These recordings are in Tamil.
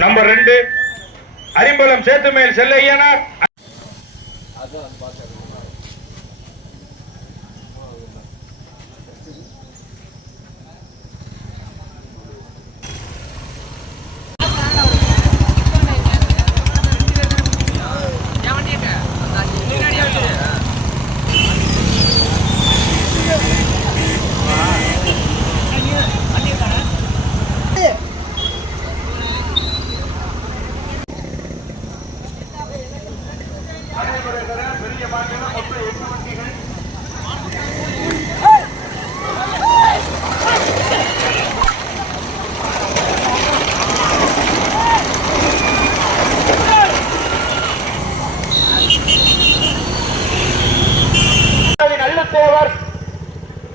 நம்பர் 2 அரிம்பலம் சேத்துமேல் செல்லையனார்.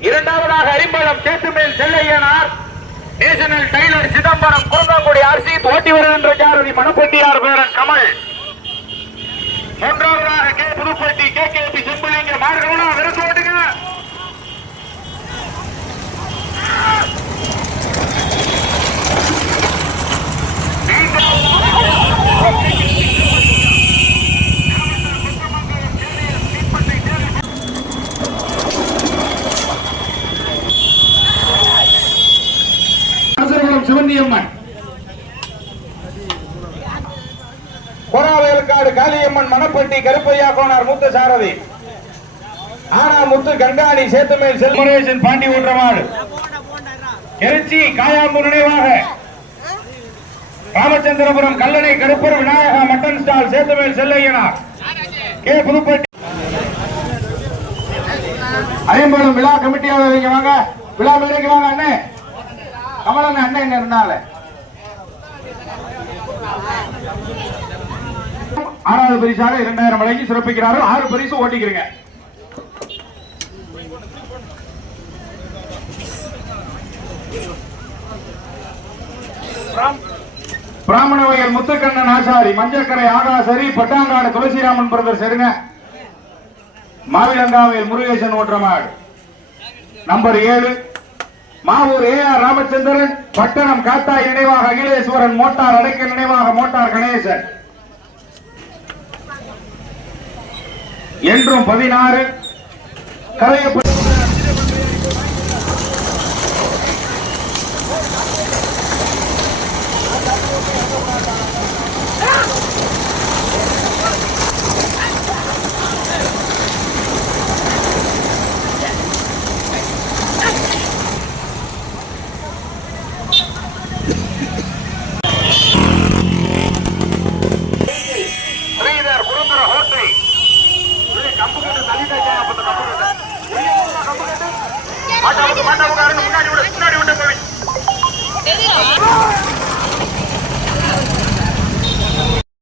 இரண்டாவதாக அரிம்பலம் சேத்துமேல் செல்லையனார். நேஷனல் டைலர் சிதம்பரம் குருந்தாங்குடி அர்சித் ஓட்டி வருகின்ற ஜாரதி மணப்பட்டியார் பேரன் கமல். மூன்றாவதாக கே புதுப்பட்டி KKP செம்பலிங்க மார்கவனா விருது ஓட்டுங்க. சிவந்தியம்மன் கொராவேலுக்காடு காளியம்மன் மணப்பட்டி கருப்பையா கோனார் மூத்த சாரதி. ஆனா முத்து கண்டாணி சேத்துமேல் செல்வரேசன் பாண்டி ஊற்றமாடு. திருச்சி காயாம்பு நினைவாக Ramachandrapuram Kallanai Karuppar Vinayaka mutton stall Sethumel Chellaiyanar. K Pudupatti Arimbalam விழா கமிட்டியாளர் வாங்க. விழா மேடைக்கு வாங்க அண்ணே. கமலன் அண்ணன் எங்க இருந்தால 6வது பரிசாக 2000 வழங்கி சிறப்பிக்கிறார்கள். 6 பரிசு ஓட்டிக்கிறீங்க. பிராமண வயல் முத்துக்கண்ணன் ஆசாரி, மஞ்சக்கரை ஆகாசரி, பட்டாங்காடு துளசிராமன் பிரதர் செருங்க. மாவிலங்காவையில் முருகேசன் ஓற்றமாடு. Number 7 Mavur AR Ramachandran. பட்டணம் காத்தாய் நினைவாக அகிலேஸ்வரன். மோட்டார் அடைக்க நினைவாக மோட்டார் கணேசன். என்றும் 16 கரையப்பட்ட முன்னாடி விட